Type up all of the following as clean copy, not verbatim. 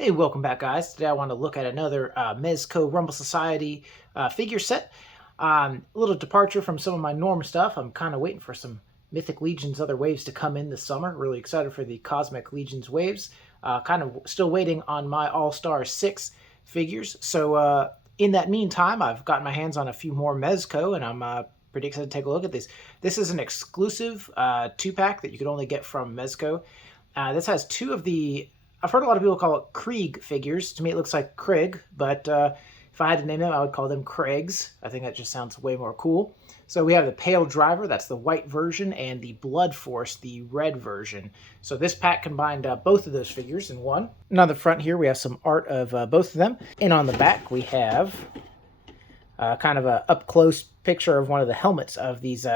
Hey, welcome back, guys. Today I want to look at another Mezco Rumble Society figure set. A little departure from some of my norm stuff. I'm kind of waiting for some Mythic Legions other waves to come in this summer. Really excited for the Cosmic Legions waves. Kind of still waiting on my All-Star 6 figures. So in that meantime, I've gotten my hands on a few more Mezco, and I'm pretty excited to take a look at these. This is an exclusive 2-pack that you can only get from Mezco. This has two of the... I've heard a lot of people call it Krig figures. To me, it looks like Krig, but if I had to name them, I would call them Krigs. I think that just sounds way more cool. So we have the Pale Driver, that's the white version, and the Blood Force, the red version. So this pack combined both of those figures in one. And on the front here, we have some art of both of them. And on the back, we have kind of a up-close picture of one of the helmets of these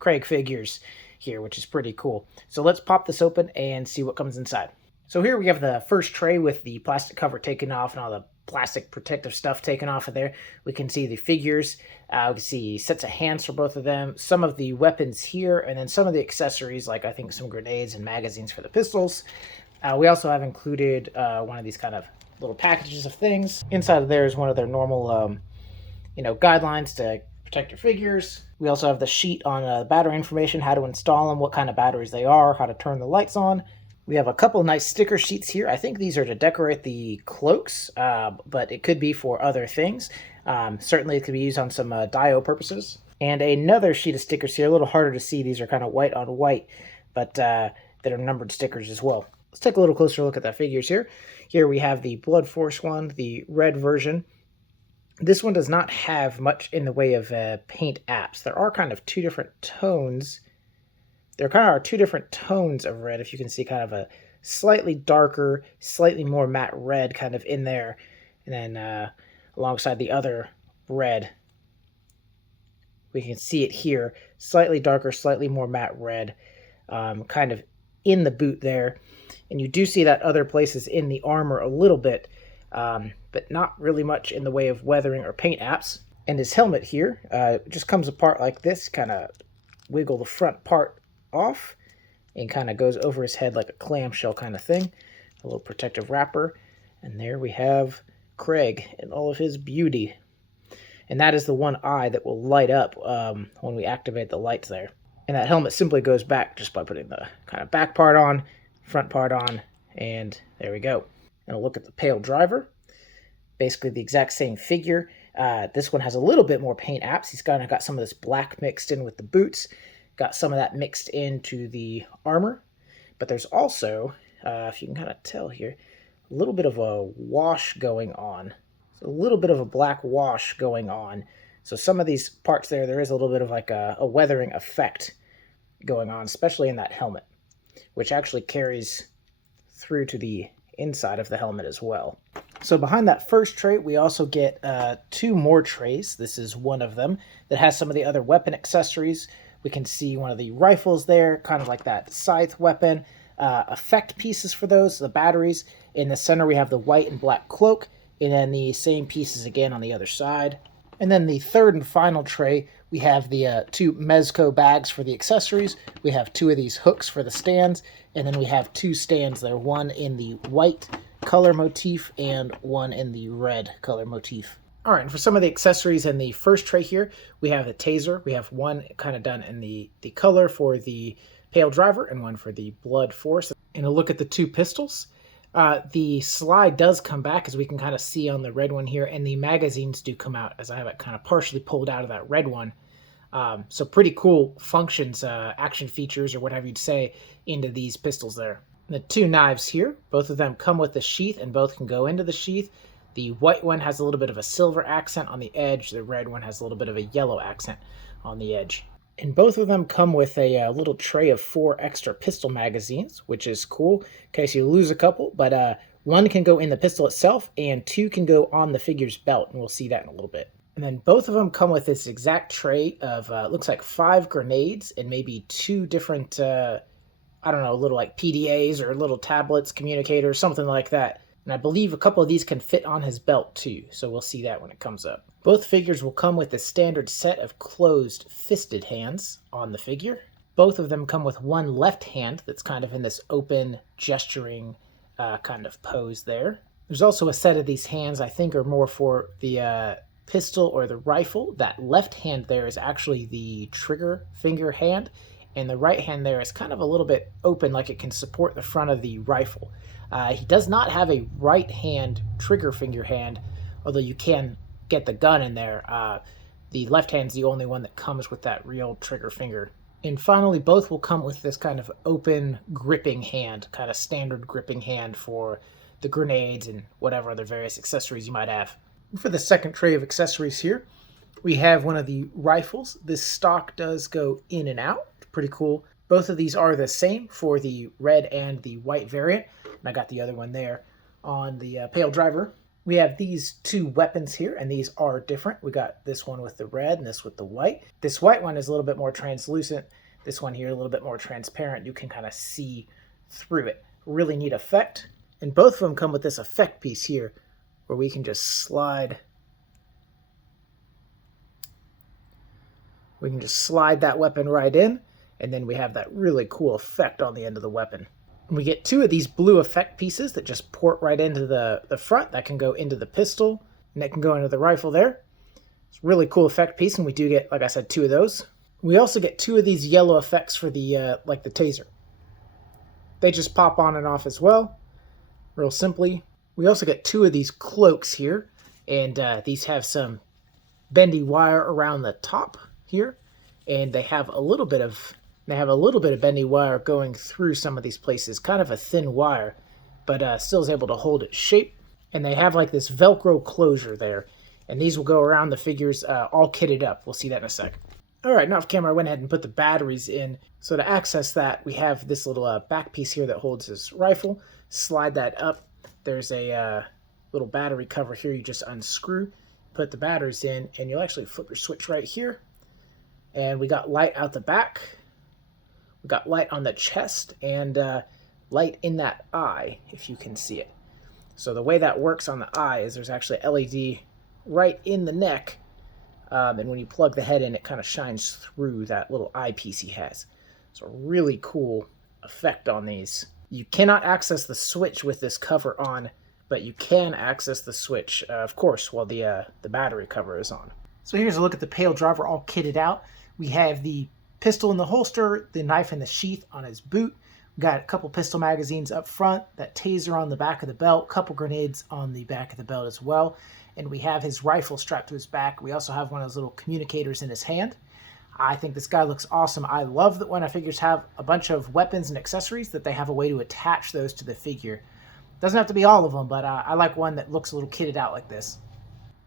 Krig figures here, which is pretty cool. So let's pop this open and see what comes inside. So here we have the first tray with the plastic cover taken off and all the plastic protective stuff taken off of there. We can see the figures. We can see sets of hands for both of them, some of the weapons here, and then some of the accessories, like I think some grenades and magazines for the pistols. We also have included one of these kind of little packages of things. Inside of there is one of their normal, guidelines to protect your figures. We also have the sheet on battery information, how to install them, what kind of batteries they are, how to turn the lights on. We have a couple nice sticker sheets here. I think these are to decorate the cloaks, but it could be for other things. Certainly it could be used on some dio purposes. And another sheet of stickers here, a little harder to see. These are kind of white on white, but that are numbered stickers as well. Let's take a little closer look at the figures here. Here we have the Blood Force one, the red version. This one does not have much in the way of paint apps. There are kind of two different tones. There kind of are two different tones of red, if you can see, kind of a slightly darker, slightly more matte red kind of in there, and then alongside the other red, we can see it here, slightly darker, slightly more matte red, kind of in the boot there, and you do see that other places in the armor a little bit, but not really much in the way of weathering or paint apps. And his helmet here just comes apart like this, kind of wiggle the front part off and kind of goes over his head like a clamshell kind of thing. A little protective wrapper, and there we have Krig in all of his beauty. And that is the one eye that will light up when we activate the lights there. And that helmet simply goes back just by putting the kind of back part on, front part on, and there we go. And a look at the Pale Driver. Basically the exact same figure. This one has a little bit more paint apps. He's kind of got some of this black mixed in with the boots. Got some of that mixed into the armor, but there's also, if you can kind of tell here, a little bit of a wash going on. So a little bit of a black wash going on. So some of these parts there is a little bit of like a weathering effect going on, especially in that helmet, which actually carries through to the inside of the helmet as well. So behind that first tray, we also get two more trays. This is one of them that has some of the other weapon accessories. We can see one of the rifles there, kind of like that scythe weapon. Effect pieces for those, the batteries. In the center, we have the white and black cloak, and then the same pieces again on the other side. And then the third and final tray, we have the two Mezco bags for the accessories. We have two of these hooks for the stands, and then we have two stands there, one in the white color motif and one in the red color motif. All right, and for some of the accessories in the first tray here, we have the taser. We have one kind of done in the color for the Pale Driver and one for the Blood Force. And a look at the two pistols. The slide does come back, as we can kind of see on the red one here, and the magazines do come out, as I have it kind of partially pulled out of that red one. So pretty cool functions, action features, or whatever you'd say, into these pistols there. The two knives here, both of them come with the sheath, and both can go into the sheath. The white one has a little bit of a silver accent on the edge. The red one has a little bit of a yellow accent on the edge. And both of them come with a little tray of 4 extra pistol magazines, which is cool in case you lose a couple. But one can go in the pistol itself, and 2 can go on the figure's belt, and we'll see that in a little bit. And then both of them come with this exact tray of, looks like 5 grenades and maybe 2 different, little like PDAs or little tablets, communicators, something like that. And I believe a couple of these can fit on his belt too, so we'll see that when it comes up. Both figures will come with the standard set of closed fisted hands on the figure. Both of them come with one left hand that's kind of in this open gesturing kind of pose there. There's also a set of these hands I think are more for the pistol or the rifle. That left hand there is actually the trigger finger hand, and the right hand there is kind of a little bit open, like it can support the front of the rifle. He does not have a right hand trigger finger hand, although you can get the gun in there. The left hand's the only one that comes with that real trigger finger. And finally, both will come with this kind of open gripping hand, kind of standard gripping hand for the grenades and whatever other various accessories you might have. For the second tray of accessories here, we have one of the rifles. This stock does go in and out. Pretty cool. Both of these are the same for the red and the white variant. And I got the other one there on the Pale Driver. We have these two weapons here, and these are different. We got this one with the red and this with the white. This white one is a little bit more translucent. This one here a little bit more transparent. You can kind of see through it. Really neat effect. And both of them come with this effect piece here, where we can just slide. We can just slide that weapon right in, and then we have that really cool effect on the end of the weapon. And we get two of these blue effect pieces that just port right into the front. That can go into the pistol, and that can go into the rifle there. It's a really cool effect piece, and we do get, like I said, two of those. We also get two of these yellow effects for the like the taser. They just pop on and off as well, real simply. We also get two of these cloaks here, and these have some bendy wire around the top here, and they have a little bit of bendy wire going through some of these places, kind of a thin wire, but still is able to hold its shape. And they have like this Velcro closure there, and these will go around the figures all kitted up. We'll see that in a sec. All right, now off camera, I went ahead and put the batteries in. So to access that, we have this little back piece here that holds this rifle. Slide that up. There's a little battery cover here. You just unscrew, put the batteries in, and you'll actually flip your switch right here. And we got light out the back. We got light on the chest, and light in that eye, if you can see it. So the way that works on the eye is there's actually an LED right in the neck, and when you plug the head in, it kind of shines through that little eyepiece he has. It's a really cool effect on these. You cannot access the switch with this cover on, but you can access the switch, of course, while the battery cover is on. So here's a look at the Pale Driver all kitted out. We have the pistol in the holster, the knife in the sheath on his boot. We got a couple pistol magazines up front, that taser on the back of the belt, couple grenades on the back of the belt as well. And we have his rifle strapped to his back. We also have one of those little communicators in his hand. I think this guy looks awesome. I love that when our figures have a bunch of weapons and accessories that they have a way to attach those to the figure. Doesn't have to be all of them, but I like one that looks a little kitted out like this.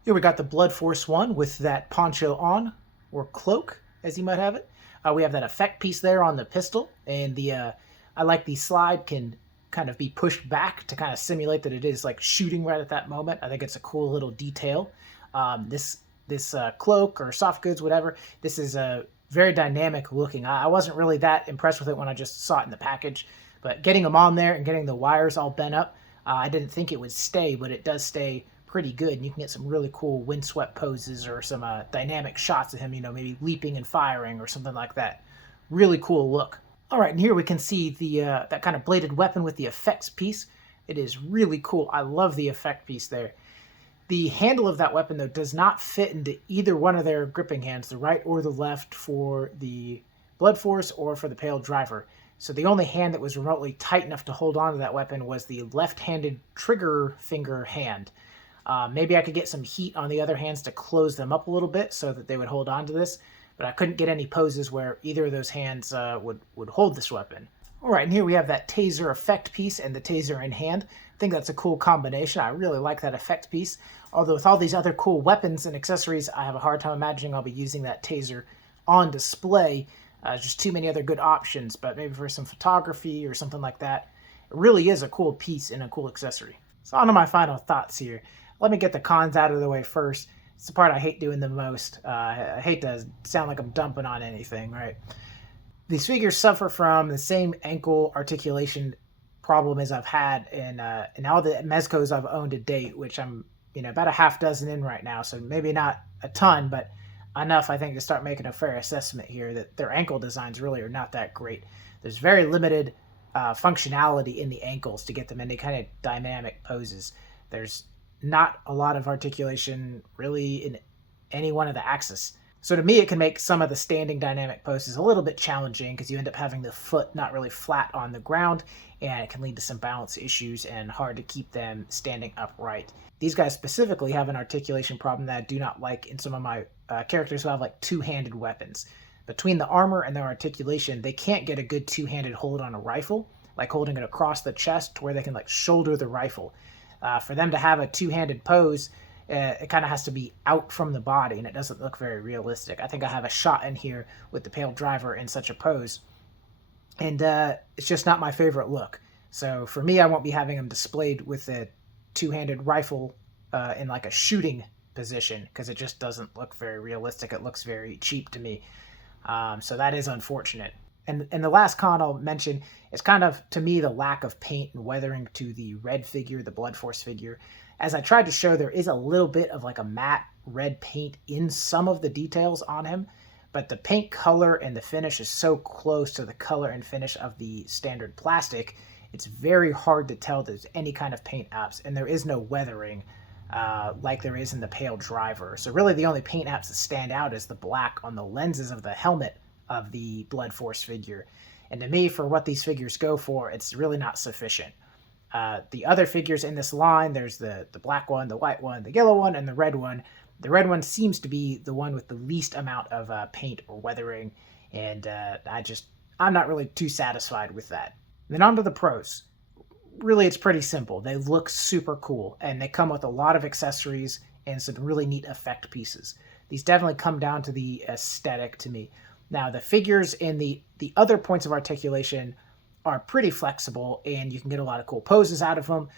Here we got the Blood Force one with that poncho on, or cloak, as you might have it. We have that effect piece there on the pistol, and the I like the slide can kind of be pushed back to kind of simulate that it is like shooting right at that moment. I think it's a cool little detail. This cloak or soft goods, whatever, this is very dynamic looking. I wasn't really that impressed with it when I just saw it in the package, but getting them on there and getting the wires all bent up, I didn't think it would stay, but it does stay pretty good. And you can get some really cool windswept poses or some dynamic shots of him, maybe leaping and firing or something like that. Really cool look. All right, and here we can see the that kind of bladed weapon with the effects piece. It is really cool. I love the effect piece there. The handle of that weapon, though, does not fit into either one of their gripping hands, the right or the left for the Blood Force or for the Pale Driver. So the only hand that was remotely tight enough to hold on to that weapon was the left-handed trigger finger hand. Maybe I could get some heat on the other hands to close them up a little bit so that they would hold on to this, but I couldn't get any poses where either of those hands would hold this weapon. All right, and here we have that taser effect piece and the taser in hand. I think that's a cool combination. I really like that effect piece. Although with all these other cool weapons and accessories, I have a hard time imagining I'll be using that taser on display. Just too many other good options, but maybe for some photography or something like that. It really is a cool piece and a cool accessory. So on to my final thoughts here. Let me get the cons out of the way first. It's the part I hate doing the most. I hate to sound like I'm dumping on anything, right? These figures suffer from the same ankle articulation problem as I've had in all the Mezcos I've owned to date, which I'm about a half dozen in right now, so maybe not a ton, but enough, I think, to start making a fair assessment here that their ankle designs really are not that great. There's very limited functionality in the ankles to get them into kind of dynamic poses. There's not a lot of articulation really in any one of the axes. So to me, it can make some of the standing dynamic poses a little bit challenging because you end up having the foot not really flat on the ground, and it can lead to some balance issues and hard to keep them standing upright. These guys specifically have an articulation problem that I do not like in some of my characters who have like two-handed weapons. Between the armor and their articulation, they can't get a good two-handed hold on a rifle, like holding it across the chest where they can like shoulder the rifle. For them to have a two-handed pose, it kind of has to be out from the body, and it doesn't look very realistic. I think I have a shot in here with the Pale Driver in such a pose, and it's just not my favorite look. So for me, I won't be having him displayed with a two-handed rifle in like a shooting position, because it just doesn't look very realistic. It looks very cheap to me. So that is unfortunate. And the last con I'll mention is kind of, to me, the lack of paint and weathering to the red figure, the Blood Force figure. As I tried to show, there is a little bit of like a matte red paint in some of the details on him, but the paint color and the finish is so close to the color and finish of the standard plastic, it's very hard to tell there's any kind of paint apps, and there is no weathering like there is in the Pale Driver. So really the only paint apps that stand out is the black on the lenses of the helmet of the Blood Force figure. And to me, for what these figures go for, it's really not sufficient. The other figures in this line, there's the black one, the white one, the yellow one, and the red one. The red one seems to be the one with the least amount of paint or weathering, and I'm not really too satisfied with that. Then on to the pros. Really, it's pretty simple. They look super cool, and they come with a lot of accessories and some really neat effect pieces. These definitely come down to the aesthetic to me. Now, the figures in the other points of articulation are pretty flexible, and you can get a lot of cool poses out of them.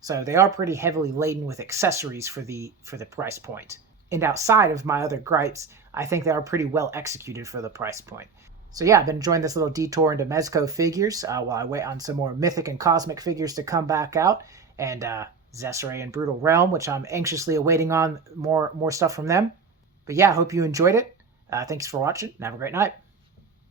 So they are pretty heavily laden with accessories for the price point. And outside of my other gripes, I think they are pretty well executed for the price point. So yeah, I've been enjoying this little detour into Mezco figures while I wait on some more Mythic and Cosmic figures to come back out, and Zesseray and Brutal Realm, which I'm anxiously awaiting on more stuff from them. But yeah, I hope you enjoyed it. Thanks for watching, and have a great night.